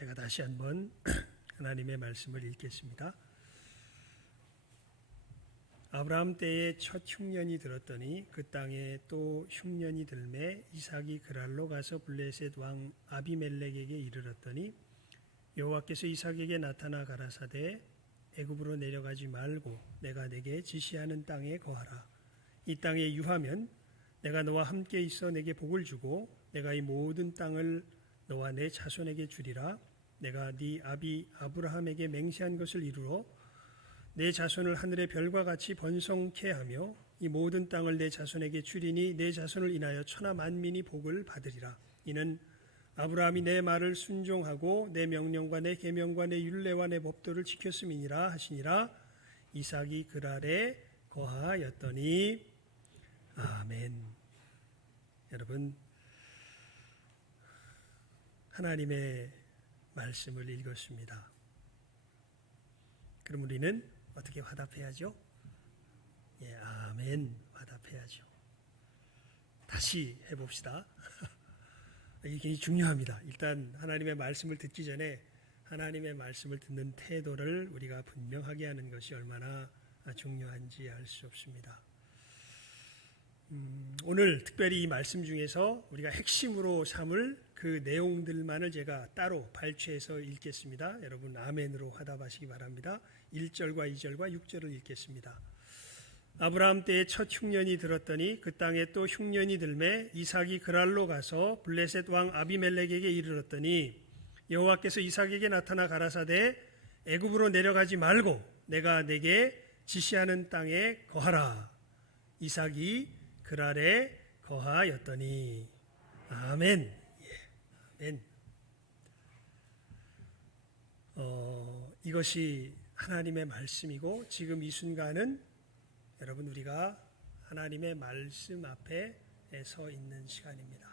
제가 다시 한번 하나님의 말씀을 읽겠습니다. 아브라함 때에 첫 흉년이 들었더니 그 땅에 또 흉년이 들매 이삭이 그랄로 가서 블레셋 왕 아비멜렉에게 이르렀더니 여호와께서 이삭에게 나타나 가라사대 애굽으로 내려가지 말고 내가 내게 지시하는 땅에 거하라. 이 땅에 유하면 내가 너와 함께 있어 내게 복을 주고 내가 이 모든 땅을 너와 내 자손에게 주리라. 내가 네 아비 아브라함에게 맹세한 것을 이루어 내 자손을 하늘의 별과 같이 번성케 하며 이 모든 땅을 내 자손에게 주리니 내 자손을 인하여 천하 만민이 복을 받으리라. 이는 아브라함이 내 말을 순종하고 내 명령과 내 계명과 내 율례와 내 법도를 지켰음이니라 하시니라. 이삭이 그랄에 거하였더니. 아멘. 여러분, 하나님의 말씀을 읽었습니다. 그럼 우리는 어떻게 화답해야죠? 예, 아멘 화답해야죠. 다시 해봅시다. 이게 굉장히 중요합니다. 일단 하나님의 말씀을 듣기 전에 하나님의 말씀을 듣는 태도를 우리가 분명하게 하는 것이 얼마나 중요한지 알 수 없습니다. 오늘 특별히 이 말씀 중에서 우리가 핵심으로 삼을 그 내용들만을 제가 따로 발췌해서 읽겠습니다. 여러분 아멘으로 화답하시기 바랍니다. 1절과 2절과 6절을 읽겠습니다. 아브라함 때에 첫 흉년이 들었더니 그 땅에 또 흉년이 들매 이삭이 그랄로 가서 블레셋 왕 아비멜렉에게 이르렀더니 여호와께서 이삭에게 나타나 가라사대 애굽으로 내려가지 말고 내가 내게 지시하는 땅에 거하라. 이삭이 그랄에 거하였더니. 아멘. 예, 아멘. 이것이 하나님의 말씀이고 지금 이 순간은 여러분 우리가 하나님의 말씀 앞에 서 있는 시간입니다.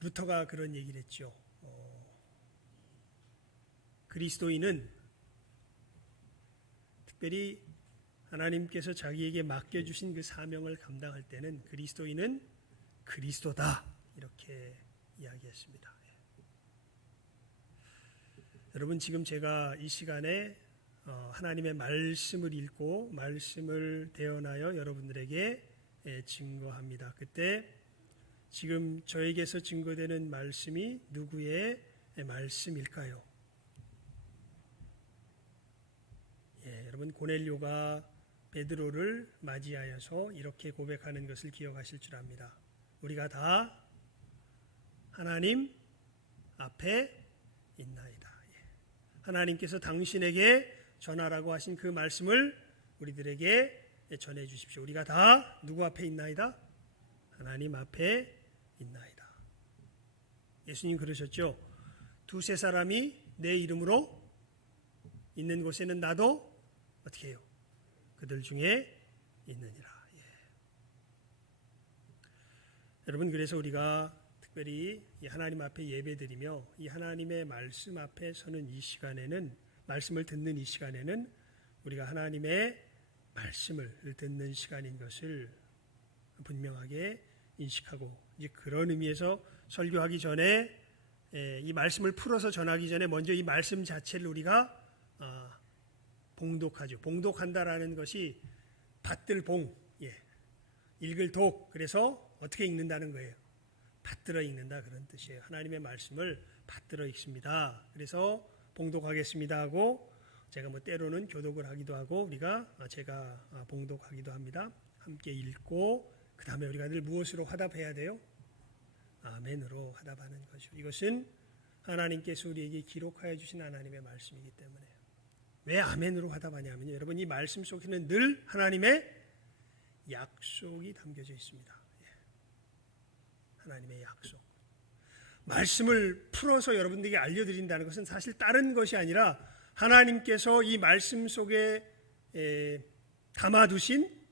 루터가 그런 얘기를 했죠. 그리스도인은 특별히 하나님께서 자기에게 맡겨주신 그 사명을 감당할 때는 그리스도인은 그리스도다 이렇게 이야기했습니다. 여러분 지금 제가 이 시간에 하나님의 말씀을 읽고 말씀을 대언하여 여러분들에게 증거합니다. 그때 지금 저에게서 증거되는 말씀이 누구의 말씀일까요? 여러분 고넬료가 베드로를 맞이하여서 이렇게 고백하는 것을 기억하실 줄 압니다. 우리가 다 하나님 앞에 있나이다. 하나님께서 당신에게 전하라고 하신 그 말씀을 우리들에게 전해 주십시오. 우리가 다 누구 앞에 있나이다? 하나님 앞에 있나이다. 예수님 그러셨죠. 두세 사람이 내 이름으로 있는 곳에는 나도 어떻게 해요? 그들 중에 있느니라. 여러분 그래서 우리가 특별히 이 하나님 앞에 예배드리며 이 하나님의 말씀 앞에 서는 이 시간에는 말씀을 듣는 이 시간에는 우리가 하나님의 말씀을 듣는 시간인 것을 분명하게 인식하고 이제 그런 의미에서 설교하기 전에 이 말씀을 풀어서 전하기 전에 먼저 이 말씀 자체를 우리가 봉독하죠. 봉독한다라는 것이 받들 봉, 읽을 독. 그래서 어떻게 읽는다는 거예요? 받들어 읽는다 그런 뜻이에요. 하나님의 말씀을 받들어 읽습니다. 그래서 봉독하겠습니다 하고 제가 때로는 교독을 하기도 하고 제가 봉독하기도 합니다. 함께 읽고 그 다음에 우리가 늘 무엇으로 화답해야 돼요? 아멘으로 화답하는 거죠. 이것은 하나님께서 우리에게 기록하여 주신 하나님의 말씀이기 때문에. 왜 아멘으로 화답하냐면요. 여러분 이 말씀 속에는 늘 하나님의 약속이 담겨져 있습니다. 하나님의 약속. 말씀을 풀어서 여러분들에게 알려드린다는 것은 사실 다른 것이 아니라 하나님께서 이 말씀 속에 담아두신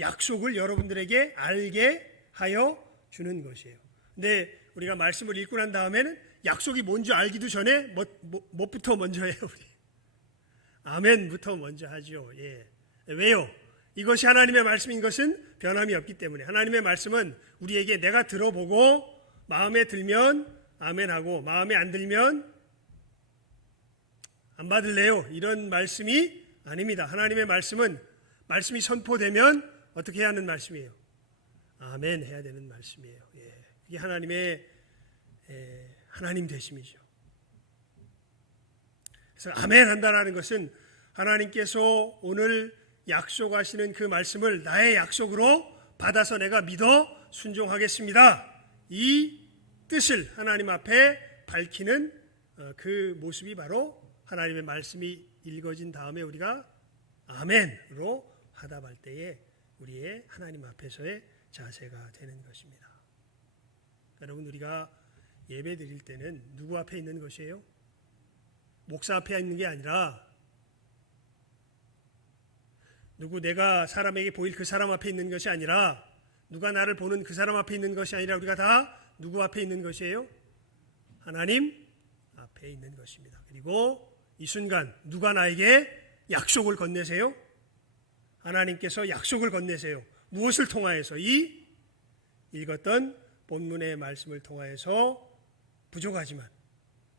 약속을 여러분들에게 알게 하여 주는 것이에요. 근데 우리가 말씀을 읽고 난 다음에는 약속이 뭔지 알기도 전에 뭐부터 먼저 해요? 우리 아멘부터 먼저 하죠. 왜요? 이것이 하나님의 말씀인 것은 변함이 없기 때문에 하나님의 말씀은 우리에게 내가 들어보고 마음에 들면 아멘하고 마음에 안 들면 안 받을래요, 이런 말씀이 아닙니다. 하나님의 말씀은 말씀이 선포되면 어떻게 해야 하는 말씀이에요? 아멘 해야 되는 말씀이에요. 이게 하나님의 하나님 되심이죠. 그래서 아멘 한다라는 것은 하나님께서 오늘 약속하시는 그 말씀을 나의 약속으로 받아서 내가 믿어 순종하겠습니다, 이 뜻을 하나님 앞에 밝히는 그 모습이 바로 하나님의 말씀이 읽어진 다음에 우리가 아멘으로 화답할 때에 우리의 하나님 앞에서의 자세가 되는 것입니다. 여러분, 우리가 예배 드릴 때는 누구 앞에 있는 것이에요? 목사 앞에 있는 게 아니라 누구 내가 사람에게 보일 그 사람 앞에 있는 것이 아니라 누가 나를 보는 그 사람 앞에 있는 것이 아니라 우리가 다 누구 앞에 있는 것이에요? 하나님 앞에 있는 것입니다. 그리고 이 순간 누가 나에게 약속을 건네세요? 하나님께서 약속을 건네세요. 무엇을 통하여서? 이 읽었던 본문의 말씀을 통하여서 부족하지만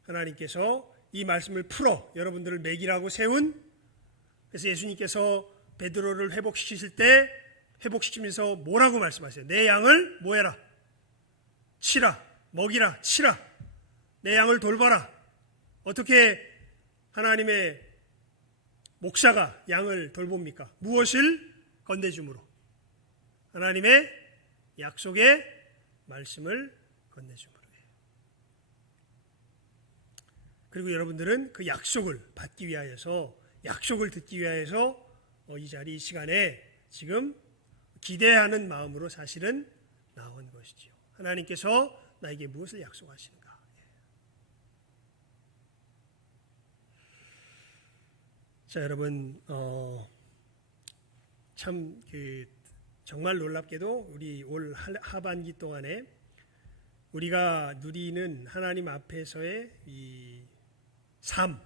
하나님께서 이 말씀을 풀어 여러분들을 먹이라고 세운, 그래서 예수님께서 베드로를 회복시키실 때 회복시키면서 뭐라고 말씀하세요? 내 양을 뭐해라? 치라, 먹이라, 치라, 내 양을 돌봐라. 어떻게 하나님의 목사가 양을 돌봅니까? 무엇을 건네줌으로? 하나님의 약속의 말씀을 건네줌으로. 그리고 여러분들은 그 약속을 받기 위하여서, 약속을 듣기 위하여서 이 자리, 이 시간에 지금 기대하는 마음으로 사실은 나온 것이지요. 하나님께서 나에게 무엇을 약속하시는가? 자, 여러분, 참 정말 놀랍게도 우리 올 하반기 동안에 우리가 누리는 하나님 앞에서의 이 삶,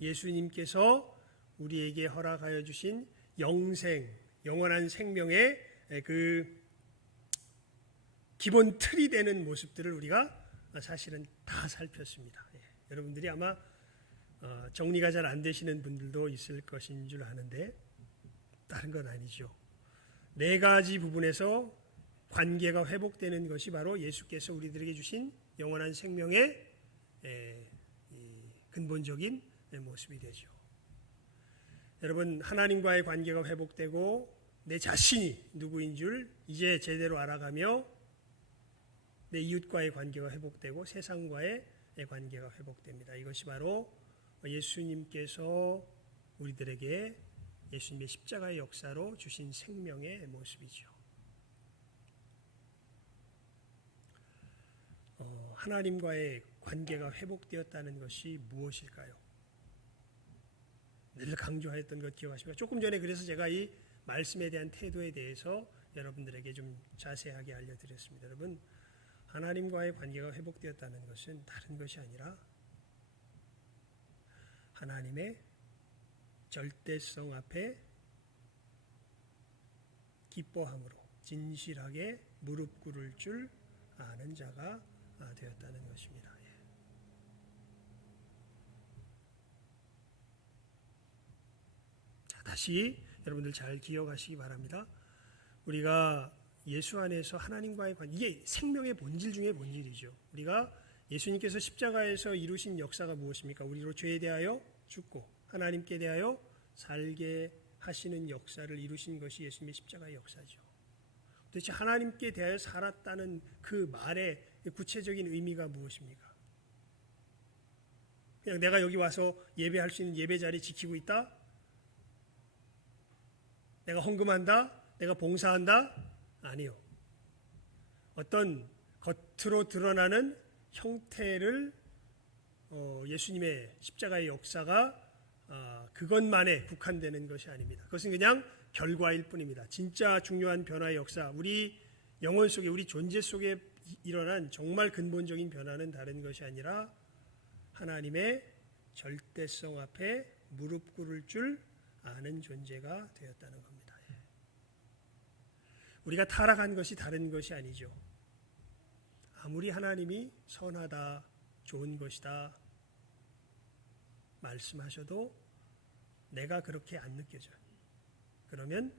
예수님께서 우리에게 허락하여 주신 영생, 영원한 생명의 그 기본 틀이 되는 모습들을 우리가 사실은 다 살폈습니다. 여러분들이 아마 정리가 잘 안 되시는 분들도 있을 것인 줄 아는데 다른 건 아니죠. 네 가지 부분에서 관계가 회복되는 것이 바로 예수께서 우리들에게 주신 영원한 생명의 근본적인 모습이 되죠. 여러분, 하나님과의 관계가 회복되고 내 자신이 누구인 줄 이제 제대로 알아가며 내 이웃과의 관계가 회복되고 세상과의 관계가 회복됩니다. 이것이 바로 예수님께서 우리들에게 예수님의 십자가의 역사로 주신 생명의 모습이죠. 하나님과의 관계가 회복되었다는 것이 무엇일까요? 늘 강조하였던 것 기억하십니까? 조금 전에 그래서 제가 이 말씀에 대한 태도에 대해서 여러분들에게 좀 자세하게 알려드렸습니다. 여러분, 하나님과의 관계가 회복되었다는 것은 다른 것이 아니라 하나님의 절대성 앞에 기뻐함으로 진실하게 무릎 꿇을 줄 아는 자가 되었다는 것입니다. 자, 다시 여러분들 잘 기억하시기 바랍니다. 우리가 예수 안에서 하나님과의 관계, 이게 생명의 본질 중에 본질이죠. 우리가 예수님께서 십자가에서 이루신 역사가 무엇입니까? 우리로 죄에 대하여 죽고 하나님께 대하여 살게 하시는 역사를 이루신 것이 예수님의 십자가의 역사죠. 도대체 하나님께 대하여 살았다는 그 말의 구체적인 의미가 무엇입니까? 그냥 내가 여기 와서 예배할 수 있는 예배 자리 지키고 있다? 내가 헌금한다? 내가 봉사한다? 아니요. 어떤 겉으로 드러나는 형태를 예수님의 십자가의 역사가 그것만에 국한되는 것이 아닙니다. 그것은 그냥 결과일 뿐입니다. 진짜 중요한 변화의 역사, 우리 영혼 속에, 우리 존재 속에 일어난 정말 근본적인 변화는 다른 것이 아니라 하나님의 절대성 앞에 무릎 꿇을 줄 아는 존재가 되었다는 겁니다. 우리가 타락한 것이 다른 것이 아니죠. 아무리 하나님이 선하다, 좋은 것이다 말씀하셔도 내가 그렇게 안 느껴져요. 그러면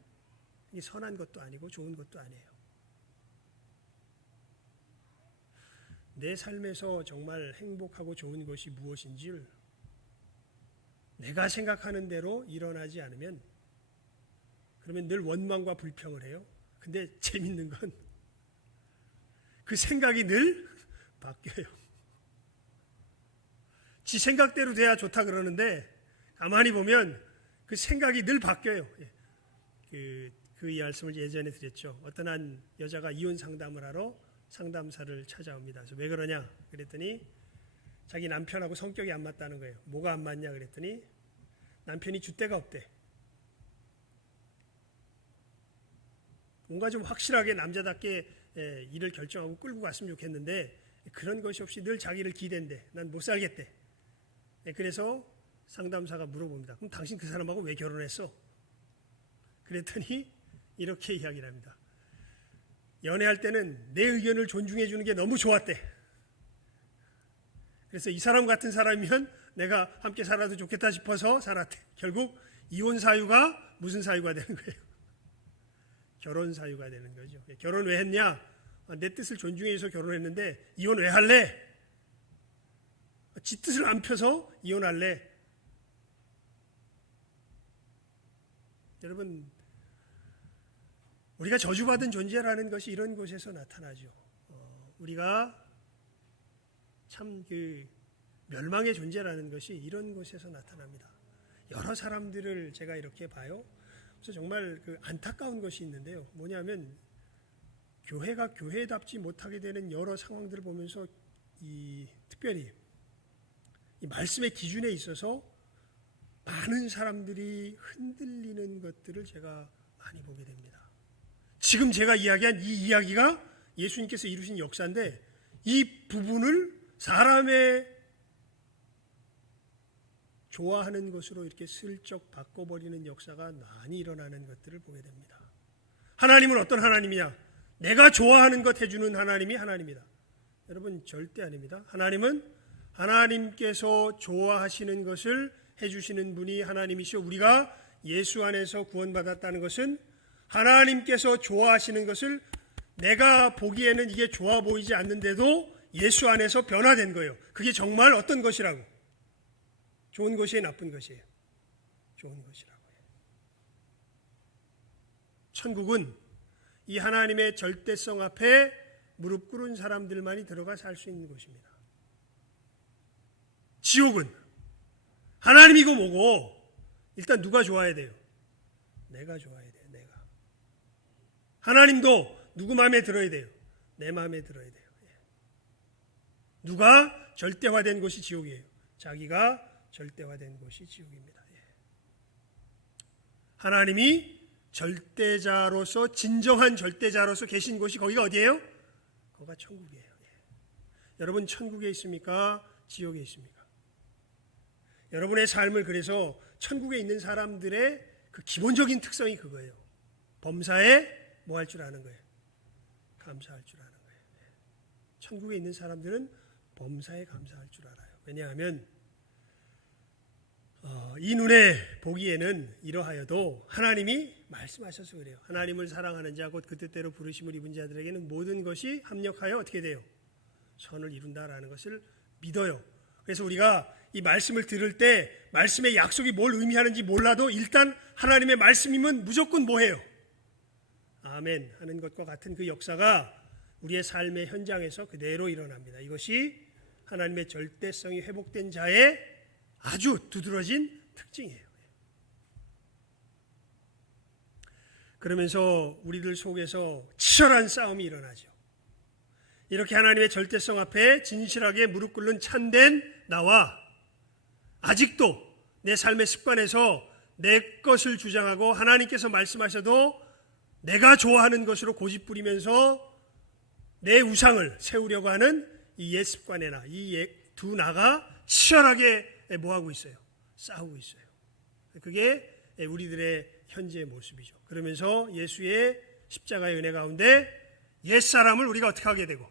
이게 선한 것도 아니고 좋은 것도 아니에요. 내 삶에서 정말 행복하고 좋은 것이 무엇인지를 내가 생각하는 대로 일어나지 않으면 그러면 늘 원망과 불평을 해요. 근데 재밌는 건 그 생각이 늘 바뀌어요. 지 생각대로 돼야 좋다 그러는데 가만히 보면 그 생각이 늘 바뀌어요. 이 말씀을 예전에 드렸죠. 어떤 한 여자가 이혼 상담을 하러 상담사를 찾아옵니다. 그래서 왜 그러냐 그랬더니 자기 남편하고 성격이 안 맞다는 거예요. 뭐가 안 맞냐 그랬더니 남편이 줏대가 없대. 뭔가 좀 확실하게 남자답게 일을 결정하고 끌고 갔으면 좋겠는데 그런 것이 없이 늘 자기를 기댄대. 난 못 살겠대. 그래서 상담사가 물어봅니다. 그럼 당신 그 사람하고 왜 결혼했어? 그랬더니 이렇게 이야기를 합니다. 연애할 때는 내 의견을 존중해 주는 게 너무 좋았대. 그래서 이 사람 같은 사람이면 내가 함께 살아도 좋겠다 싶어서 살았대. 결국 이혼 사유가 무슨 사유가 되는 거예요? 결혼 사유가 되는 거죠. 결혼 왜 했냐? 내 뜻을 존중해서 결혼했는데 이혼 왜 할래? 지 뜻을 안 펴서 이혼할래? 여러분, 우리가 저주받은 존재라는 것이 이런 곳에서 나타나죠. 우리가 참 멸망의 존재라는 것이 이런 곳에서 나타납니다. 여러 사람들을 제가 이렇게 봐요. 그래서 정말 안타까운 것이 있는데요. 뭐냐면 교회가 교회답지 못하게 되는 여러 상황들을 보면서 특별히 이 말씀의 기준에 있어서 많은 사람들이 흔들리는 것들을 제가 많이 보게 됩니다. 지금 제가 이야기한 이 이야기가 예수님께서 이루신 역사인데 이 부분을 사람의 좋아하는 것으로 이렇게 슬쩍 바꿔버리는 역사가 많이 일어나는 것들을 보게 됩니다. 하나님은 어떤 하나님이냐? 내가 좋아하는 것 해주는 하나님이 하나님이다. 여러분 절대 아닙니다. 하나님은 하나님께서 좋아하시는 것을 해주시는 분이 하나님이시오. 우리가 예수 안에서 구원받았다는 것은 하나님께서 좋아하시는 것을 내가 보기에는 이게 좋아 보이지 않는데도 예수 안에서 변화된 거예요. 그게 정말 어떤 것이라고? 좋은 것이에요, 나쁜 것이에요? 좋은 것이라고 해요. 천국은 이 하나님의 절대성 앞에 무릎 꿇은 사람들만이 들어가 살 수 있는 곳입니다. 지옥은 하나님이고 뭐고 일단 누가 좋아야 돼요? 내가 좋아야 돼요. 내가. 하나님도 누구 마음에 들어야 돼요? 내 마음에 들어야 돼요. 누가 절대화된 곳이 지옥이에요? 자기가 절대화된 곳이 지옥입니다. 하나님이 절대자로서 진정한 절대자로서 계신 곳이 거기가 어디예요? 거기가 천국이에요. 여러분 천국에 있습니까? 지옥에 있습니까? 여러분의 삶을 그래서 천국에 있는 사람들의 그 기본적인 특성이 그거예요. 범사에 뭐 할 줄 아는 거예요? 감사할 줄 아는 거예요. 천국에 있는 사람들은 범사에 감사할 줄 알아요. 왜냐하면 이 눈에 보기에는 이러하여도 하나님이 말씀하셔서 그래요. 하나님을 사랑하는 자 곧 그 뜻대로 부르심을 입은 자들에게는 모든 것이 합력하여 어떻게 돼요? 선을 이룬다라는 것을 믿어요. 그래서 우리가 이 말씀을 들을 때 말씀의 약속이 뭘 의미하는지 몰라도 일단 하나님의 말씀이면 무조건 뭐해요? 아멘 하는 것과 같은 그 역사가 우리의 삶의 현장에서 그대로 일어납니다. 이것이 하나님의 절대성이 회복된 자의 아주 두드러진 특징이에요. 그러면서 우리들 속에서 치열한 싸움이 일어나죠. 이렇게 하나님의 절대성 앞에 진실하게 무릎 꿇는 참된 나와 아직도 내 삶의 습관에서 내 것을 주장하고 하나님께서 말씀하셔도 내가 좋아하는 것으로 고집부리면서 내 우상을 세우려고 하는 이 옛 습관의 나, 이 두 나가 치열하게 뭐하고 있어요? 싸우고 있어요. 그게 우리들의 현재의 모습이죠. 그러면서 예수의 십자가의 은혜 가운데 옛사람을 우리가 어떻게 하게 되고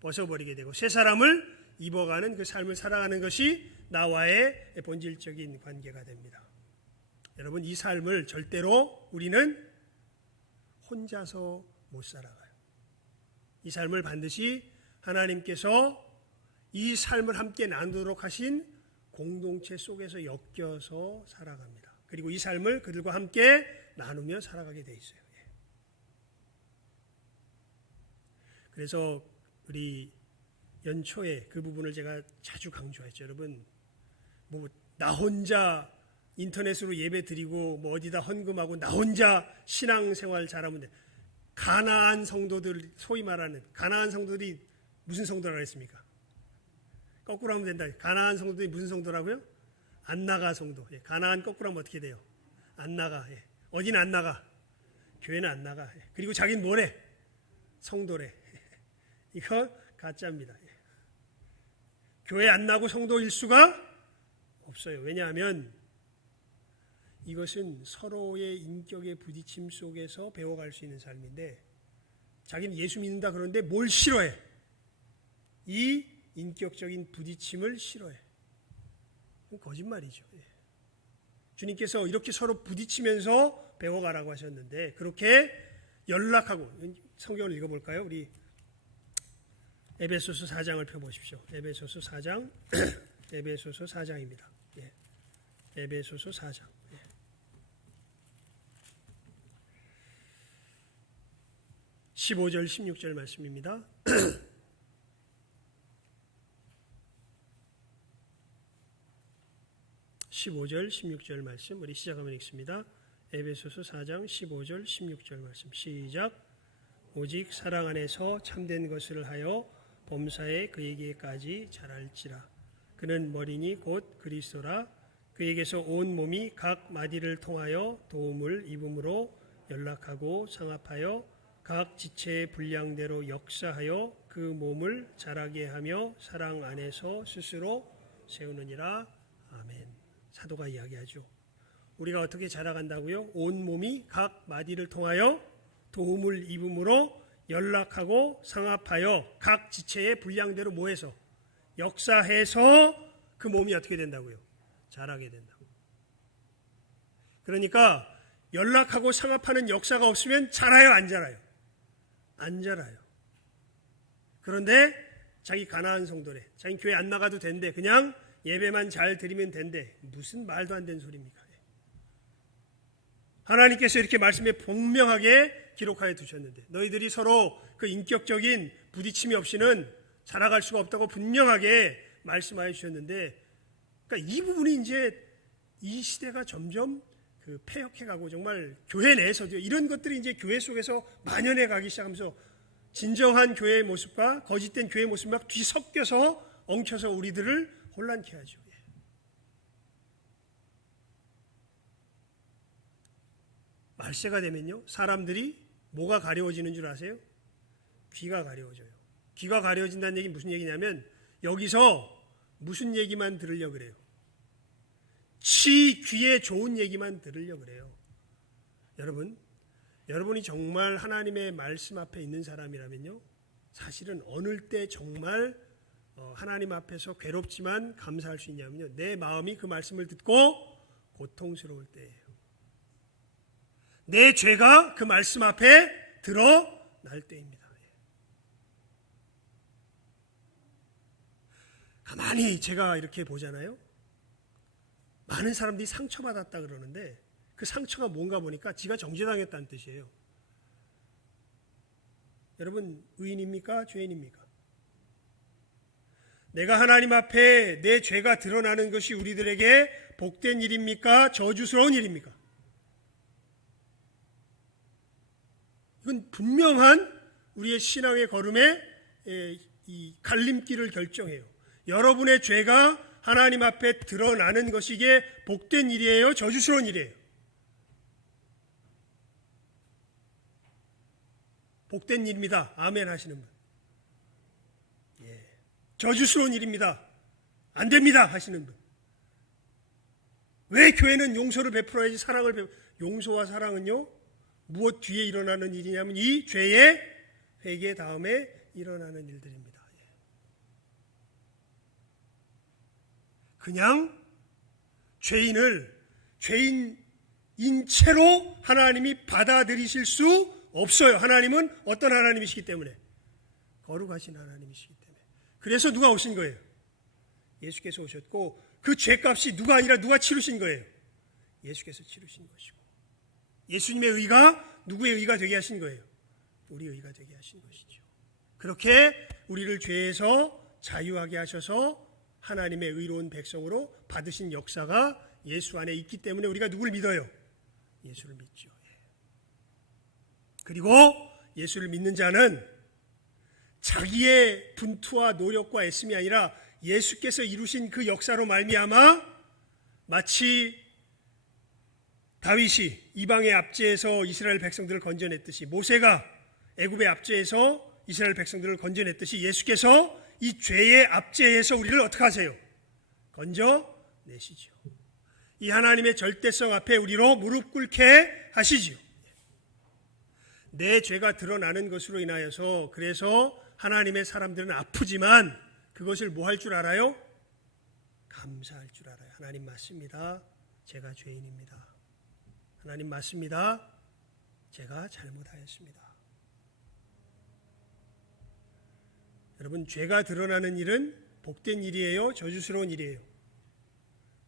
벗어버리게 되고 새 사람을 입어가는 그 삶을 살아가는 것이 나와의 본질적인 관계가 됩니다. 여러분, 이 삶을 절대로 우리는 혼자서 못 살아가요. 이 삶을 반드시 하나님께서 이 삶을 함께 나누도록 하신 공동체 속에서 엮여서 살아갑니다. 그리고 이 삶을 그들과 함께 나누며 살아가게 돼 있어요. 그래서 우리 연초에 그 부분을 제가 자주 강조했죠. 여러분, 나 혼자 인터넷으로 예배 드리고 어디다 헌금하고 나 혼자 신앙생활 잘하면 돼. 가나안 성도들, 소위 말하는 가나안 성도들이 무슨 성도라고 했습니까? 거꾸로 하면 된다. 가나안 성도들이 무슨 성도라고요? 안 나가 성도. 가나안 거꾸로 하면 어떻게 돼요? 안 나가. 어디는 안 나가? 교회는 안 나가. 그리고 자기는 뭐래? 성도래. 이거 가짜입니다. 교회 안 나고 성도일 수가 없어요. 왜냐하면 이것은 서로의 인격의 부딪힘 속에서 배워갈 수 있는 삶인데, 자기는 예수 믿는다 그러는데 뭘 싫어해? 이 인격적인 부딪힘을 싫어해. 그건 거짓말이죠. 주님께서 이렇게 서로 부딪히면서 배워가라고 하셨는데, 그렇게 연락하고, 성경을 읽어볼까요? 우리 에베소서 4장을 펴보십시오. 에베소서 4장, 에베소서 4장입니다. 에베소서 4장. 15절 16절 말씀입니다. 15절 16절 말씀 우리 시작하면 읽습니다. 에베소서 4장 15절 16절 말씀 시작. 오직 사랑 안에서 참된 것을 하여 범사에 그에게까지 자랄지라. 그는 머리니 곧 그리스도라. 그에게서 온 몸이 각 마디를 통하여 도움을 입음으로 연락하고 상합하여 각 지체의 분량대로 역사하여 그 몸을 자라게 하며 사랑 안에서 스스로 세우느니라. 아멘. 사도가 이야기하죠. 우리가 어떻게 자라간다고요? 온 몸이 각 마디를 통하여 도움을 입음으로 연락하고 상합하여 각 지체의 분량대로 모여서 역사해서 그 몸이 어떻게 된다고요? 자라게 된다고. 그러니까 연락하고 상합하는 역사가 없으면 자라요, 안 자라요? 안 자라요. 그런데 자기 가나안 성도래. 자기 교회 안 나가도 된대. 그냥 예배만 잘 드리면 된대. 무슨 말도 안 되는 소리입니까? 하나님께서 이렇게 말씀에 분명하게 기록하여 두셨는데, 너희들이 서로 그 인격적인 부딪힘이 없이는 자라갈 수가 없다고 분명하게 말씀하여 주셨는데, 그러니까 이 부분이 이제 이 시대가 점점 폐역해가고 정말 교회 내에서도 이런 것들이 이제 교회 속에서 만연해 가기 시작하면서 진정한 교회의 모습과 거짓된 교회의 모습이 막 뒤섞여서 엉켜서 우리들을 혼란케 하죠. 말세가 되면요, 사람들이 뭐가 가려워지는 줄 아세요? 귀가 가려워져요. 귀가 가려워진다는 얘기 무슨 얘기냐면, 여기서 무슨 얘기만 들으려고 그래요? 귀에 좋은 얘기만 들으려고 그래요. 여러분이 정말 하나님의 말씀 앞에 있는 사람이라면요, 사실은 어느 때 정말 하나님 앞에서 괴롭지만 감사할 수 있냐면요, 내 마음이 그 말씀을 듣고 고통스러울 때예요. 내 죄가 그 말씀 앞에 드러날 때입니다. 가만히 제가 이렇게 보잖아요. 많은 사람들이 상처받았다 그러는데 그 상처가 뭔가 보니까 지가 정죄당했다는 뜻이에요. 여러분, 의인입니까? 죄인입니까? 내가 하나님 앞에 내 죄가 드러나는 것이 우리들에게 복된 일입니까? 저주스러운 일입니까? 이건 분명한 우리의 신앙의 걸음에 이 갈림길을 결정해요. 여러분의 죄가 하나님 앞에 드러나는 것이 이게 복된 일이에요? 저주스러운 일이에요? 복된 일입니다. 아멘 하시는 분. 저주스러운 일입니다. 안 됩니다 하시는 분. 왜 교회는 용서를 베풀어야지, 사랑을 용서와 사랑은요, 무엇 뒤에 일어나는 일이냐면 이 죄의 회개 다음에 일어나는 일들입니다. 그냥 죄인인 채로 하나님이 받아들이실 수 없어요. 하나님은 어떤 하나님이시기 때문에? 거룩하신 하나님이시기 때문에. 그래서 누가 오신 거예요? 예수께서 오셨고 그 죄값이 누가 아니라 누가 치르신 거예요? 예수께서 치르신 것이고 예수님의 의가 누구의 의가 되게 하신 거예요? 우리의 의가 되게 하신 것이죠. 그렇게 우리를 죄에서 자유하게 하셔서 하나님의 의로운 백성으로 받으신 역사가 예수 안에 있기 때문에 우리가 누구를 믿어요? 예수를 믿죠. 그리고 예수를 믿는 자는 자기의 분투와 노력과 애씀이 아니라 예수께서 이루신 그 역사로 말미암아 마치 다윗이 이방의 압제에서 이스라엘 백성들을 건져냈듯이 모세가 애굽의 압제에서 이스라엘 백성들을 건져냈듯이 예수께서 이 죄의 압제에서 우리를 어떻게 하세요? 건져내시죠. 이 하나님의 절대성 앞에 우리로 무릎 꿇게 하시죠. 내 죄가 드러나는 것으로 인하여서 그래서 하나님의 사람들은 아프지만 그것을 뭐 할 줄 알아요? 감사할 줄 알아요. 하나님 맞습니다. 제가 죄인입니다. 하나님 맞습니다. 제가 잘못하였습니다. 여러분, 죄가 드러나는 일은 복된 일이에요? 저주스러운 일이에요?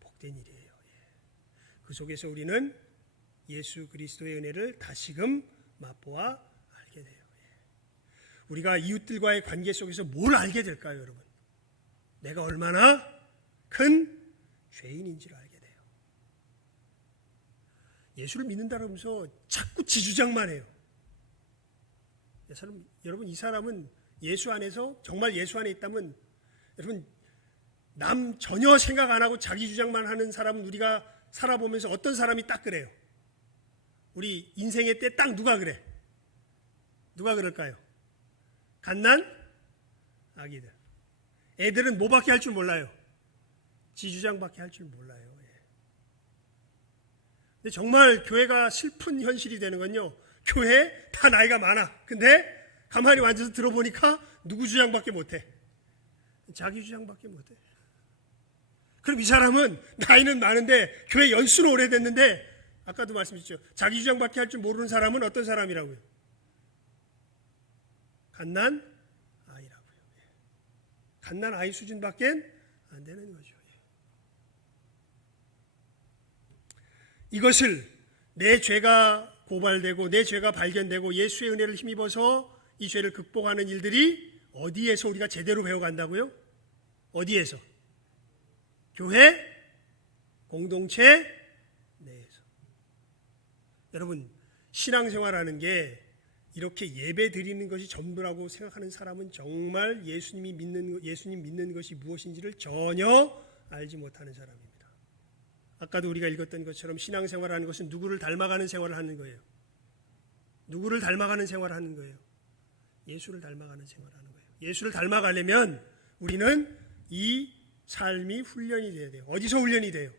복된 일이에요. 그 속에서 우리는 예수 그리스도의 은혜를 다시금 맛보아 알게 돼요. 우리가 이웃들과의 관계 속에서 뭘 알게 될까요, 여러분? 내가 얼마나 큰 죄인인지를 알게 돼요. 예수를 믿는다면서 자꾸 지주장만 해요. 여러분, 이 사람은 예수 안에서 정말 예수 안에 있다면 여러분 남 전혀 생각 안 하고 자기 주장만 하는 사람은 우리가 살아보면서 어떤 사람이 딱 그래요? 우리 인생의 때 딱 누가 그래? 누가 그럴까요? 갓난 아기들. 애들은 뭐밖에 할 줄 몰라요? 지주장밖에 할 줄 몰라요. 근데 정말 교회가 슬픈 현실이 되는 건요. 교회 다 나이가 많아. 근데 가만히 앉아서 들어보니까 누구 주장밖에 못해? 자기 주장밖에 못해. 그럼 이 사람은 나이는 많은데 교회 연수는 오래됐는데 아까도 말씀드렸죠. 자기 주장밖에 할 줄 모르는 사람은 어떤 사람이라고요? 갓난 아이라고요. 갓난 아이 수준밖에 안 되는 거죠. 이것을 내 죄가 고발되고 내 죄가 발견되고 예수의 은혜를 힘입어서 이 죄를 극복하는 일들이 어디에서 우리가 제대로 배워간다고요? 어디에서? 교회, 공동체 내에서. 여러분, 신앙생활하는 게 이렇게 예배 드리는 것이 전부라고 생각하는 사람은 정말 예수님 믿는 것이 무엇인지를 전혀 알지 못하는 사람입니다. 아까도 우리가 읽었던 것처럼 신앙생활하는 것은 누구를 닮아가는 생활을 하는 거예요. 누구를 닮아가는 생활을 하는 거예요. 예수를 닮아가는 생활을 하는 거예요. 예수를 닮아가려면 우리는 이 삶이 훈련이 돼야 돼요. 어디서 훈련이 돼요?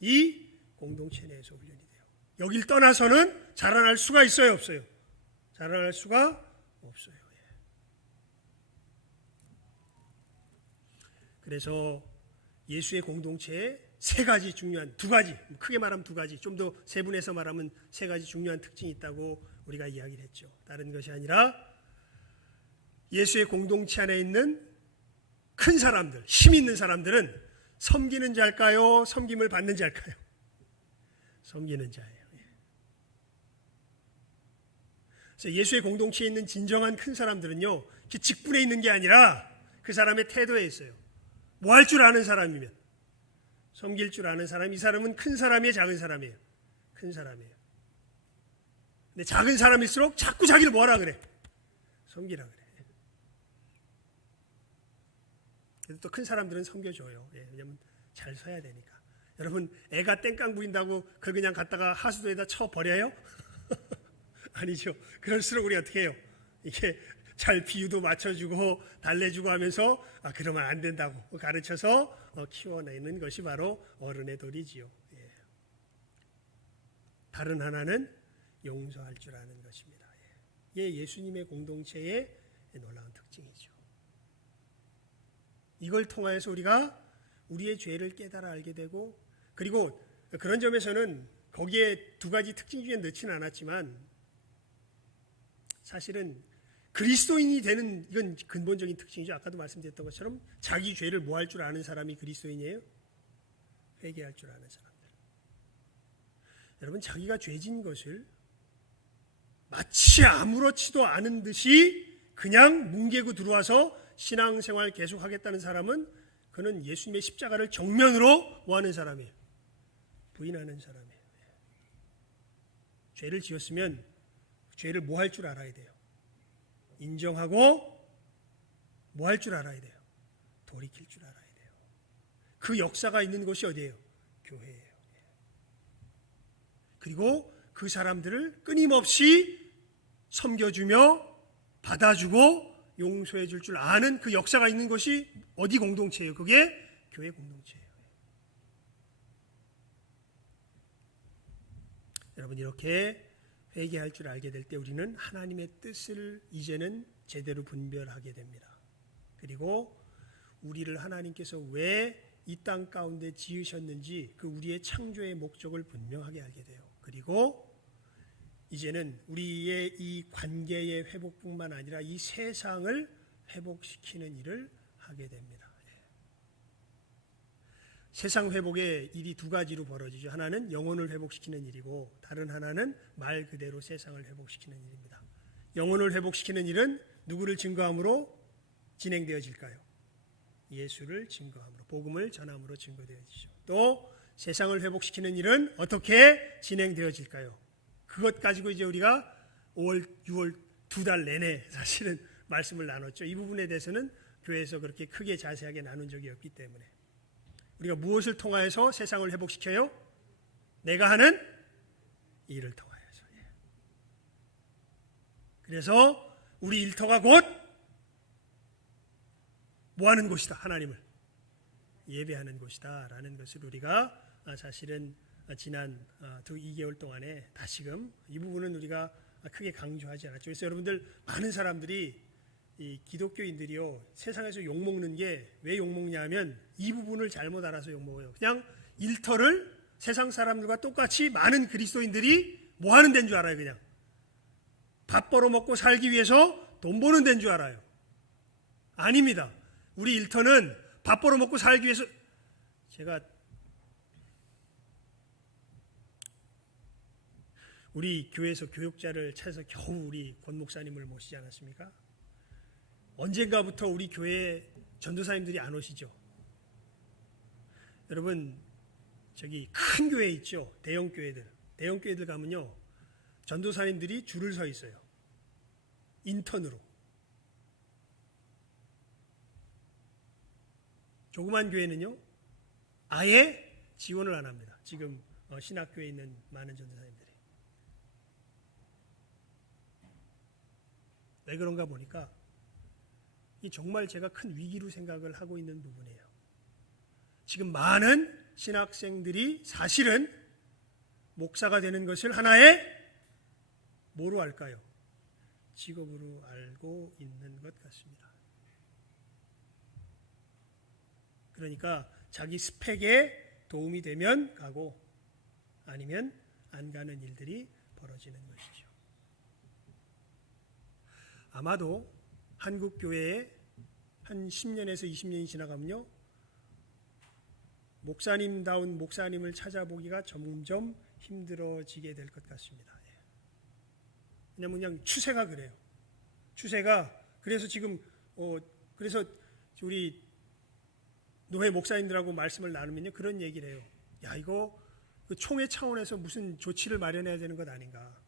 이 공동체 내에서 훈련이 돼요. 여길 떠나서는 자라날 수가 있어요, 없어요? 자라날 수가 없어요. 그래서 예수의 공동체에 세 가지 중요한, 두 가지, 크게 말하면 두 가지, 좀 더 세분해서 말하면 세 가지 중요한 특징이 있다고 우리가 이야기를 했죠. 다른 것이 아니라 예수의 공동체 안에 있는 큰 사람들, 힘 있는 사람들은 섬기는 자일까요? 섬김을 받는 자일까요? 섬기는 자예요. 그래서 예수의 공동체에 있는 진정한 큰 사람들은요, 직분에 있는 게 아니라 그 사람의 태도에 있어요. 뭐 할 줄 아는 사람이면, 섬길 줄 아는 사람, 이 사람은 큰 사람이에요, 작은 사람이에요? 큰 사람이에요. 근데 작은 사람일수록 자꾸 자기를 뭐하라 그래? 섬기라 그래. 그래도 또 큰 사람들은 섬겨줘요. 왜냐면 잘 서야 되니까. 여러분, 애가 땡깡 부린다고 그걸 그냥 갖다가 하수도에다 쳐버려요? 아니죠. 그럴수록 우리 어떻게 해요? 이게 잘 비유도 맞춰주고 달래주고 하면서 그러면 안 된다고 가르쳐서 키워내는 것이 바로 어른의 도리지요. 다른 하나는 용서할 줄 아는 것입니다. 이게 예수님의 공동체의 놀라운 특징이죠. 이걸 통하여서 우리가 우리의 죄를 깨달아 알게 되고, 그리고 그런 점에서는 거기에 두 가지 특징 중에 넣지는 않았지만 사실은 그리스도인이 되는, 이건 근본적인 특징이죠. 아까도 말씀드렸던 것처럼 자기 죄를 뭐 할 줄 아는 사람이 그리스도인이에요? 회개할 줄 아는 사람들. 여러분, 자기가 죄진 것을 마치 아무렇지도 않은 듯이 그냥 뭉개고 들어와서 신앙생활 계속하겠다는 사람은, 그는 예수님의 십자가를 정면으로 뭐하는 사람이에요? 부인하는 사람이에요. 죄를 지었으면 죄를 뭐 할 줄 알아야 돼요? 인정하고 뭐 할 줄 알아야 돼요? 돌이킬 줄 알아야 돼요. 그 역사가 있는 곳이 어디예요? 교회예요. 그리고 그 사람들을 끊임없이 섬겨주며 받아주고 용서해 줄 줄 아는 그 역사가 있는 것이 어디 공동체예요? 그게 교회 공동체예요. 여러분, 이렇게 회개할 줄 알게 될 때 우리는 하나님의 뜻을 이제는 제대로 분별하게 됩니다. 그리고 우리를 하나님께서 왜 이 땅 가운데 지으셨는지 그 우리의 창조의 목적을 분명하게 알게 돼요. 그리고 이제는 우리의 이 관계의 회복뿐만 아니라 이 세상을 회복시키는 일을 하게 됩니다. 세상 회복의 일이 두 가지로 벌어지죠. 하나는 영혼을 회복시키는 일이고 다른 하나는 말 그대로 세상을 회복시키는 일입니다. 영혼을 회복시키는 일은 누구를 증거함으로 진행되어질까요? 예수를 증거함으로, 복음을 전함으로 증거되어지죠. 또 세상을 회복시키는 일은 어떻게 진행되어질까요? 그것 가지고 이제 우리가 5월, 6월 두 달 내내 사실은 말씀을 나눴죠. 이 부분에 대해서는 교회에서 그렇게 크게 자세하게 나눈 적이 없기 때문에. 우리가 무엇을 통하여서 세상을 회복시켜요? 내가 하는 일을 통하여서. 그래서 우리 일터가 곧 뭐하는 곳이다? 하나님을 예배하는 곳이다 라는 것을 우리가 사실은 지난 2개월 동안에 다시금 이 부분은 우리가 크게 강조하지 않았죠. 그래서 여러분들, 많은 사람들이 이 기독교인들이요, 세상에서 욕먹는 게 왜 욕먹냐 하면 이 부분을 잘못 알아서 욕먹어요. 그냥 일터를 세상 사람들과 똑같이 많은 그리스도인들이 뭐 하는 데인 줄 알아요. 그냥 밥 벌어먹고 살기 위해서 돈 버는 데인 줄 알아요. 아닙니다. 우리 일터는 밥 벌어먹고 살기 위해서, 제가 우리 교회에서 교육자를 찾아서 겨우 우리 권 목사님을 모시지 않았습니까? 언젠가부터 우리 교회에 전도사님들이 안 오시죠. 여러분, 저기 큰 교회 있죠. 대형 교회들 가면요, 전도사님들이 줄을 서 있어요. 인턴으로. 조그만 교회는요, 아예 지원을 안 합니다. 지금 신학교에 있는 많은 전도사님들이. 왜 그런가 보니까 이 정말 제가 큰 위기로 생각을 하고 있는 부분이에요. 지금 많은 신학생들이 사실은 목사가 되는 것을 하나의 뭐로 알까요? 직업으로 알고 있는 것 같습니다. 그러니까 자기 스펙에 도움이 되면 가고 아니면 안 가는 일들이 벌어지는 것이죠. 아마도 한국 교회에 한 10년에서 20년이 지나가면요, 목사님다운 목사님을 찾아보기가 점점 힘들어지게 될 것 같습니다. 왜냐면 그냥 추세가 그래요. 추세가 그래서 지금 그래서 우리 노회 목사님들하고 말씀을 나누면요, 그런 얘기를 해요. 야, 이거 그 총회 차원에서 무슨 조치를 마련해야 되는 것 아닌가?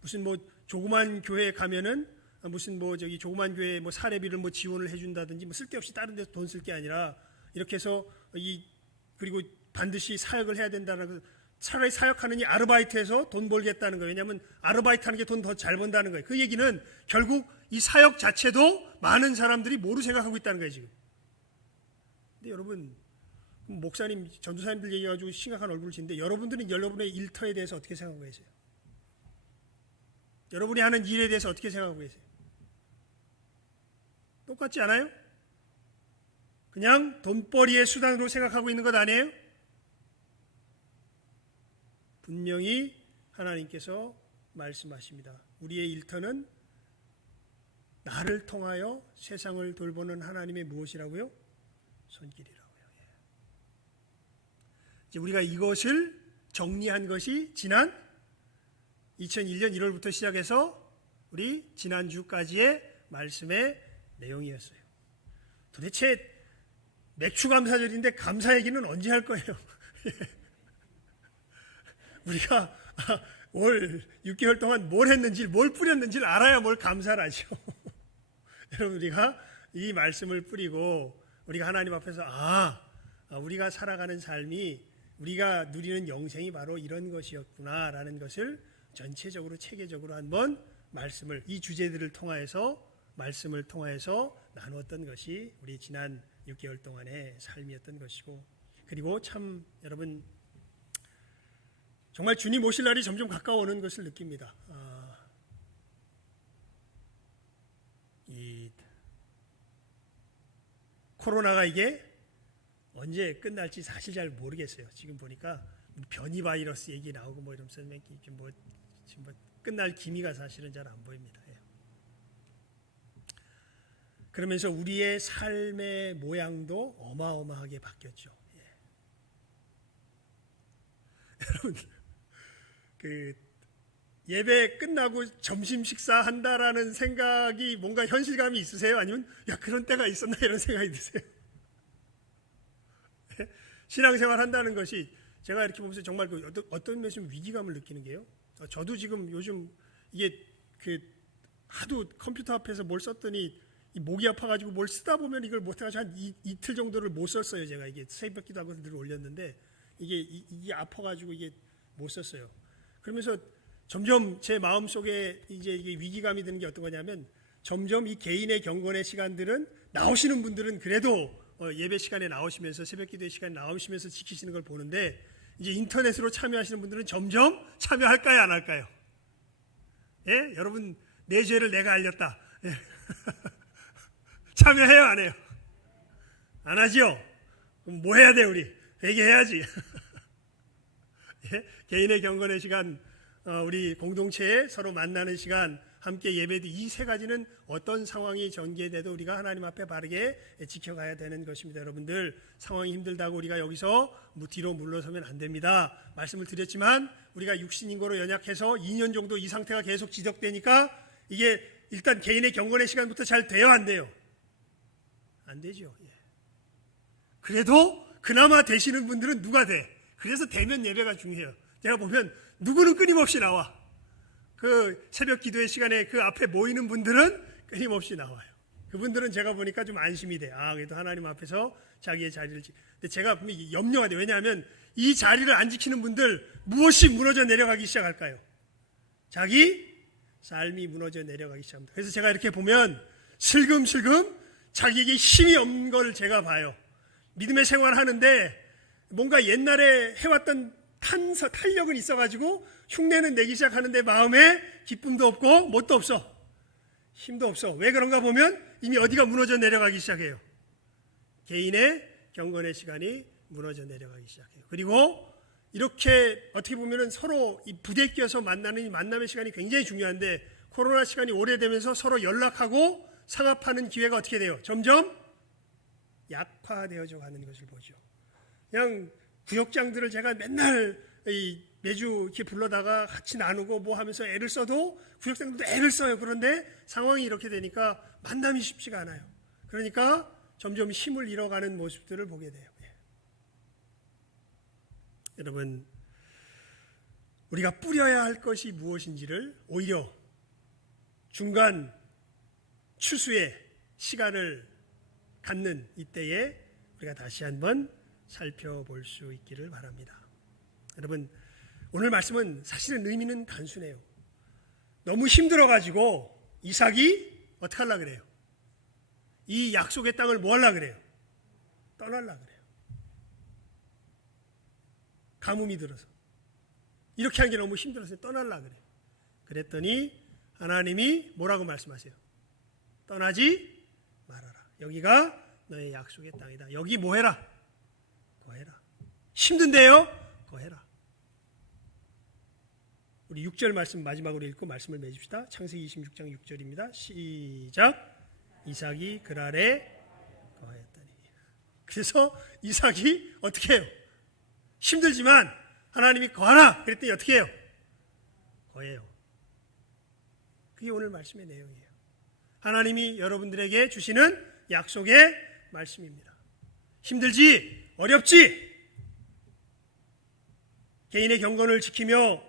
무슨 뭐 조그만 교회에 가면은 무슨 뭐 저기 조그만 교회에 뭐 사례비를 뭐 지원을 해준다든지 뭐 쓸데없이 다른 데서 돈 쓸 게 아니라 이렇게 해서 그리고 반드시 사역을 해야 된다는 거. 차라리 사역하느니 아르바이트해서 돈 벌겠다는 거예요. 왜냐하면 아르바이트하는 게 돈 더 잘 번다는 거예요. 그 얘기는 결국 이 사역 자체도 많은 사람들이 뭐로 생각하고 있다는 거예요, 지금. 근데 여러분, 목사님, 전도사님들 얘기해가지고 심각한 얼굴을 짓는데 여러분들은 여러분의 일터에 대해서 어떻게 생각하고 계세요? 여러분이 하는 일에 대해서 어떻게 생각하고 계세요? 똑같지 않아요? 그냥 돈벌이의 수단으로 생각하고 있는 것 아니에요? 분명히 하나님께서 말씀하십니다. 우리의 일터는 나를 통하여 세상을 돌보는 하나님의 무엇이라고요? 손길이라고요. 이제 우리가 이것을 정리한 것이 지난 2001년 1월부터 시작해서 우리 지난주까지의 말씀의 내용이었어요. 도대체 맥주 감사절인데 감사 얘기는 언제 할 거예요? 우리가 올 6개월 동안 뭘 했는지, 뭘 뿌렸는지를 알아야 뭘 감사를 하죠. 여러분, 우리가 이 말씀을 뿌리고 우리가 하나님 앞에서 우리가 살아가는 삶이, 우리가 누리는 영생이 바로 이런 것이었구나라는 것을 전체적으로 체계적으로 한번 말씀을, 이 주제들을 통하여서, 말씀을 통하여서 나누었던 것이 우리 지난 6개월 동안의 삶이었던 것이고, 그리고 참 여러분 정말 주님 오실 날이 점점 가까워오는 것을 느낍니다. 이 코로나가 이게 언제 끝날지 사실 잘 모르겠어요. 지금 보니까 변이 바이러스 얘기 나오고 뭐 이러면서 지금 뭐 끝날 기미가 사실은 잘 안 보입니다. 그러면서 우리의 삶의 모양도 어마어마하게 바뀌었죠. 여러분, 그 예배 끝나고 점심 식사한다라는 생각이 뭔가 현실감이 있으세요? 아니면 그런 때가 있었나 이런 생각이 드세요? 신앙생활 한다는 것이 제가 이렇게 보면서 정말 어떤 면에서 위기감을 느끼는 게요. 저도 지금 요즘 이게 하도 컴퓨터 앞에서 뭘 썼더니 목이 아파가지고 뭘 쓰다 보면 이걸 못해가지고 한 이틀 정도를 못 썼어요. 제가 이게 새벽기도 하고 늘 올렸는데 이게 아파가지고 이게 못 썼어요. 그러면서 점점 제 마음 속에 이제 이게 위기감이 드는 게 어떤 거냐면, 점점 이 개인의 경건의 시간들은 나오시는 분들은 그래도 예배 시간에 나오시면서, 새벽기도의 시간에 나오시면서 지키시는 걸 보는데, 이제 인터넷으로 참여하시는 분들은 점점 참여할까요, 안 할까요? 예? 여러분, 내 죄를 내가 알렸다. 예. 참여해요, 안 해요? 안 하지요? 그럼 뭐 해야 돼, 우리? 회개해야지. 예? 개인의 경건의 시간, 우리 공동체에 서로 만나는 시간, 함께 예배도, 이 세 가지는 어떤 상황이 전개돼도 우리가 하나님 앞에 바르게 지켜가야 되는 것입니다. 여러분들, 상황이 힘들다고 우리가 여기서 뒤로 물러서면 안 됩니다. 말씀을 드렸지만 우리가 육신인고로 연약해서 2년 정도 이 상태가 계속 지속되니까 이게 일단 개인의 경건의 시간부터 잘 돼요, 안 돼요? 안 되죠. 그래도 그나마 되시는 분들은 누가 돼? 그래서 대면 예배가 중요해요. 제가 보면 누구는 끊임없이 나와. 그 새벽 기도의 시간에 그 앞에 모이는 분들은 끊임없이 나와요. 그분들은 제가 보니까 좀 안심이 돼. 그래도 하나님 앞에서 자기의 자리를 근데 제가 분명히 염려가 돼요. 왜냐하면 이 자리를 안 지키는 분들 무엇이 무너져 내려가기 시작할까요? 자기 삶이 무너져 내려가기 시작합니다. 그래서 제가 이렇게 보면 슬금슬금 자기에게 힘이 없는 걸 제가 봐요. 믿음의 생활을 하는데 뭔가 옛날에 해왔던 탄력은 있어가지고 흉내는 내기 시작하는데 마음에 기쁨도 없고 뭣도 없어. 힘도 없어. 왜 그런가 보면 이미 어디가 무너져 내려가기 시작해요. 개인의 경건의 시간이 무너져 내려가기 시작해요. 그리고 이렇게 어떻게 보면 서로 이 부대끼어서 만나는 이 만남의 시간이 굉장히 중요한데, 코로나 시간이 오래되면서 서로 연락하고 상합하는 기회가 어떻게 돼요? 점점 약화되어져 가는 것을 보죠. 그냥 구역장들을 제가 맨날 매주 이렇게 불러다가 같이 나누고 뭐 하면서 애를 써도 구역장들도 애를 써요. 그런데 상황이 이렇게 되니까 만남이 쉽지가 않아요. 그러니까 점점 힘을 잃어가는 모습들을 보게 돼요. 여러분, 우리가 뿌려야 할 것이 무엇인지를 오히려 중간 추수의 시간을 갖는 이때에 우리가 다시 한번 살펴볼 수 있기를 바랍니다. 여러분, 오늘 말씀은 사실은 의미는 단순해요. 너무 힘들어가지고 이삭이 어떻게 하려고 그래요? 이 약속의 땅을 뭐 하려고 그래요? 떠나려고 그래요. 가뭄이 들어서. 이렇게 하는 게 너무 힘들어서 떠나려고 그래요. 그랬더니 하나님이 뭐라고 말씀하세요? 떠나지 말아라. 여기가 너의 약속의 땅이다. 여기 뭐 해라? 거해라. 힘든데요? 거해라. 우리 6절 말씀 마지막으로 읽고 말씀을 맺읍시다. 창세기 26장 6절입니다. 시작. 이삭이 그랄에 거하였더니. 그래서 이삭이 어떻게 해요? 힘들지만 하나님이 거하라 그랬더니 어떻게 해요? 거해요. 그게 오늘 말씀의 내용이에요. 하나님이 여러분들에게 주시는 약속의 말씀입니다. 힘들지, 어렵지, 개인의 경건을 지키며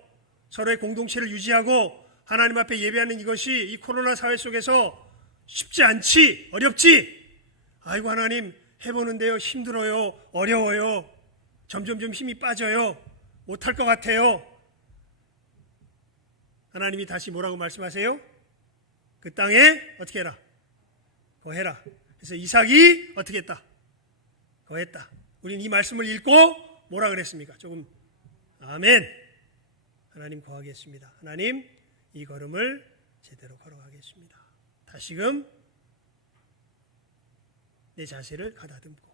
서로의 공동체를 유지하고 하나님 앞에 예배하는 이것이 이 코로나 사회 속에서 쉽지 않지, 어렵지. 아이고 하나님 해보는데요, 힘들어요, 어려워요, 점점점 힘이 빠져요, 못할 것 같아요. 하나님이 다시 뭐라고 말씀하세요? 그 땅에 어떻게 해라? 거해라. 그래서 이삭이 어떻게 했다? 거했다. 우린 이 말씀을 읽고 뭐라 그랬습니까? 조금 아멘. 하나님 거하겠습니다. 하나님 이 걸음을 제대로 걸어가겠습니다. 다시금 내 자세를 가다듬고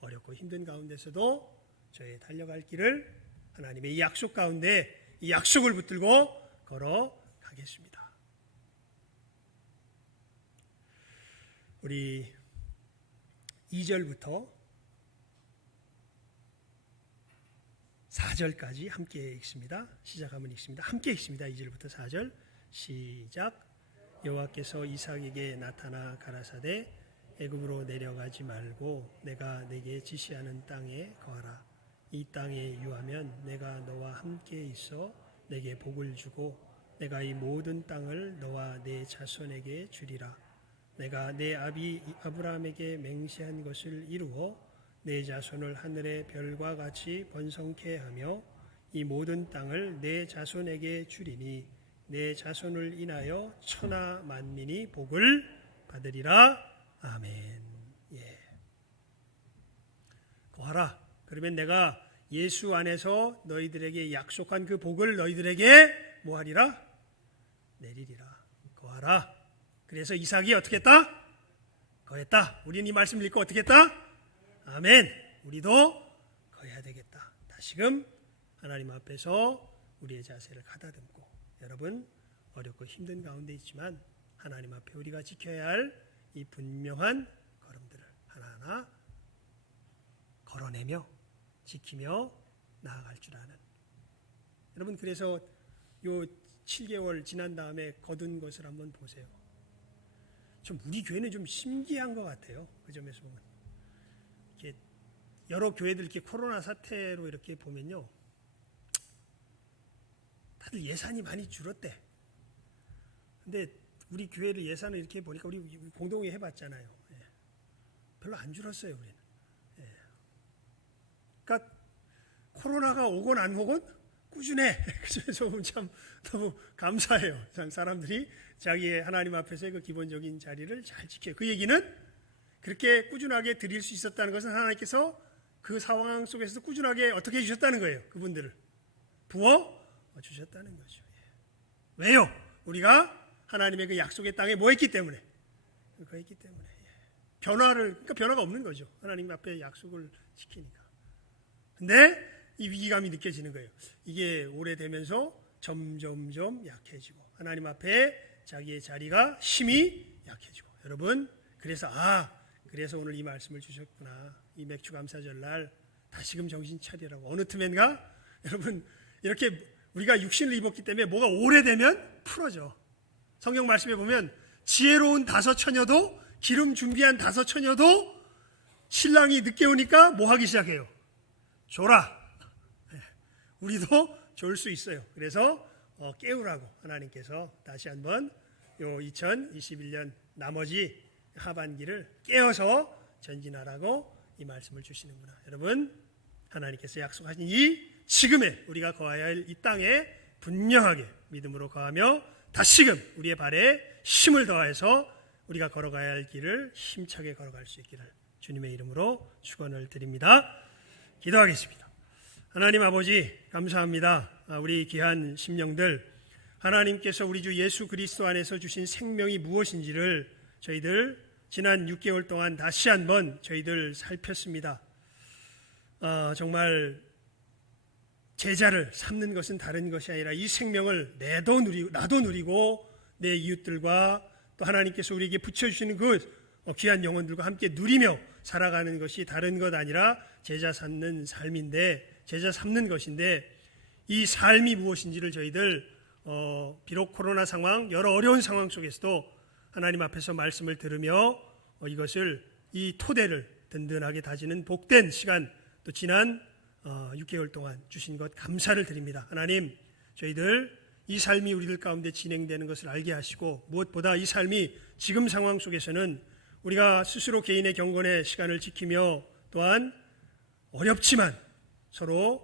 어렵고 힘든 가운데서도 저의 달려갈 길을 하나님의 이 약속 가운데 이 약속을 붙들고 걸어가겠습니다. 우리 2절부터 4절까지 함께 읽습니다. 시작하면 읽습니다. 함께 읽습니다. 2절부터 4절 시작. 여호와께서 이삭에게 나타나 가라사대 애굽으로 내려가지 말고 내가 내게 지시하는 땅에 거하라. 이 땅에 유하면 내가 너와 함께 있어 내게 복을 주고 내가 이 모든 땅을 너와 내 자손에게 주리라. 내가 내 아비 아브라함에게 맹세한 것을 이루어 내 자손을 하늘의 별과 같이 번성케 하며 이 모든 땅을 내 자손에게 주리니 내 자손을 인하여 천하 만민이 복을 받으리라. 아멘. 예. 거하라. 그러면 내가 예수 안에서 너희들에게 약속한 그 복을 너희들에게 뭐하리라? 내리리라. 거하라. 그래서 이삭이 어떻게 했다? 거했다. 우리는 이 말씀을 읽고 어떻게 했다? 아멘. 우리도 거해야 되겠다. 다시금 하나님 앞에서 우리의 자세를 가다듬고 여러분 어렵고 힘든 가운데 있지만 하나님 앞에 우리가 지켜야 할 이 분명한 걸음들을 하나하나 걸어내며 지키며 나아갈 줄 아는 여러분 그래서 요 7개월 지난 다음에 거둔 것을 한번 보세요. 좀 우리 교회는 좀 신기한 것 같아요. 그 점에서 보면 이렇게 여러 교회들 이렇게 코로나 사태로 이렇게 보면요, 다들 예산이 많이 줄었대. 근데 우리 교회를 예산을 이렇게 보니까 우리 공동회 해봤잖아요. 예. 별로 안 줄었어요 우리는. 예. 그러니까 코로나가 오건 안 오건 꾸준해. 그래서 참 너무 감사해요. 사람들이 자기의 하나님 앞에서의 그 기본적인 자리를 잘 지켜요. 그 얘기는 그렇게 꾸준하게 드릴 수 있었다는 것은 하나님께서 그 상황 속에서도 꾸준하게 어떻게 해주셨다는 거예요. 그분들을 부어 주셨다는 거죠. 왜요? 우리가 하나님의 그 약속의 땅에 뭐 했기 때문에? 그거 했기 때문에. 그러니까 변화가 없는 거죠. 하나님 앞에 약속을 지키니까. 근데 이 위기감이 느껴지는 거예요. 이게 오래되면서 점점점 약해지고 하나님 앞에 자기의 자리가 힘이 약해지고 여러분 그래서 오늘 이 말씀을 주셨구나. 이 맥주 감사절 날 다시금 정신 차리라고. 어느 틈엔가 여러분 이렇게 우리가 육신을 입었기 때문에 뭐가 오래되면 풀어져. 성경 말씀에 보면 지혜로운 다섯 처녀도 기름 준비한 다섯 처녀도 신랑이 늦게 오니까 뭐 하기 시작해요? 졸아. 우리도 졸 수 있어요. 그래서 깨우라고 하나님께서 다시 한번 요 2021년 나머지 하반기를 깨어서 전진하라고 이 말씀을 주시는구나. 여러분 하나님께서 약속하신 이 지금에 우리가 거해야 할 이 땅에 분명하게 믿음으로 거하며 다시금 우리의 발에 힘을 더해서 우리가 걸어가야 할 길을 힘차게 걸어갈 수 있기를 주님의 이름으로 축원을 드립니다. 기도하겠습니다. 하나님 아버지 감사합니다. 우리 귀한 심령들 하나님께서 우리 주 예수 그리스도 안에서 주신 생명이 무엇인지를 저희들 지난 6개월 동안 다시 한번 저희들 살폈습니다. 정말 제자를 삼는 것은 다른 것이 아니라 이 생명을 나도 누리고 내 이웃들과 또 하나님께서 우리에게 붙여주시는 그 귀한 영혼들과 함께 누리며 살아가는 것이 다른 것 아니라 제자 삼는 것인데, 이 삶이 무엇인지를 저희들 비록 코로나 상황, 여러 어려운 상황 속에서도 하나님 앞에서 말씀을 들으며 이것을, 이 토대를 든든하게 다지는 복된 시간, 또 지난 6개월 동안 주신 것 감사를 드립니다. 하나님, 저희들 이 삶이 우리들 가운데 진행되는 것을 알게 하시고, 무엇보다 이 삶이 지금 상황 속에서는 우리가 스스로 개인의 경건의 시간을 지키며, 또한 어렵지만 서로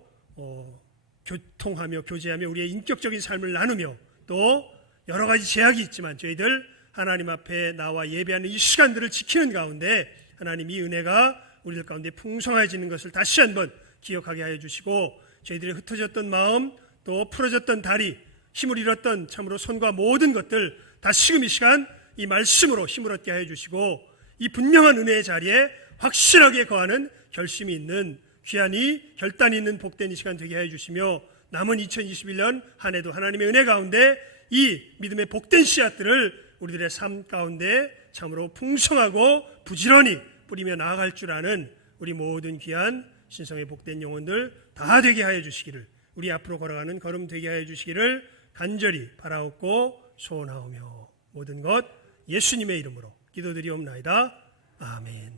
교통하며 교제하며 우리의 인격적인 삶을 나누며, 또 여러 가지 제약이 있지만 저희들 하나님 앞에 나와 예배하는 이 시간들을 지키는 가운데 하나님 이 은혜가 우리들 가운데 풍성해지는 것을 다시 한번 기억하게 하여 주시고, 저희들의 흩어졌던 마음, 또 풀어졌던 다리, 힘을 잃었던 참으로 손과 모든 것들 다시금 이 시간 이 말씀으로 힘을 얻게 하여 주시고, 이 분명한 은혜의 자리에 확실하게 거하는 결심이 있는 귀하니 결단이 있는 복된 이 시간 되게 하여 주시며, 남은 2021년 한 해도 하나님의 은혜 가운데 이 믿음의 복된 씨앗들을 우리들의 삶 가운데 참으로 풍성하고 부지런히 뿌리며 나아갈 줄 아는 우리 모든 귀한 신성의 복된 영혼들 다 되게 하여 주시기를, 우리 앞으로 걸어가는 걸음 되게 하여 주시기를 간절히 바라옵고 소원하오며 모든 것 예수님의 이름으로 기도드리옵나이다. 아멘.